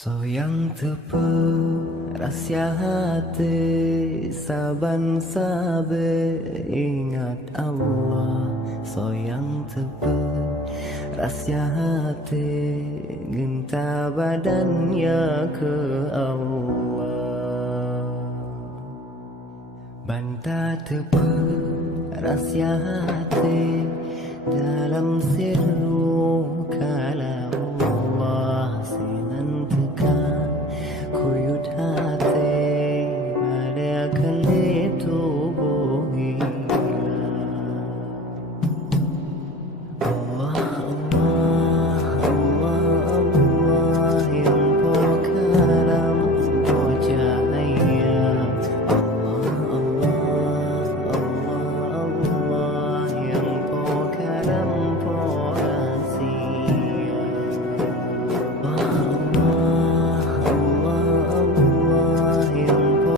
Soyang tepu rahsia hati, saban-sabe ingat Allah. Soyang tepu rahsia hati, genta badannya ke Allah. Banta tepu rahsia hati, dalam sirru kalam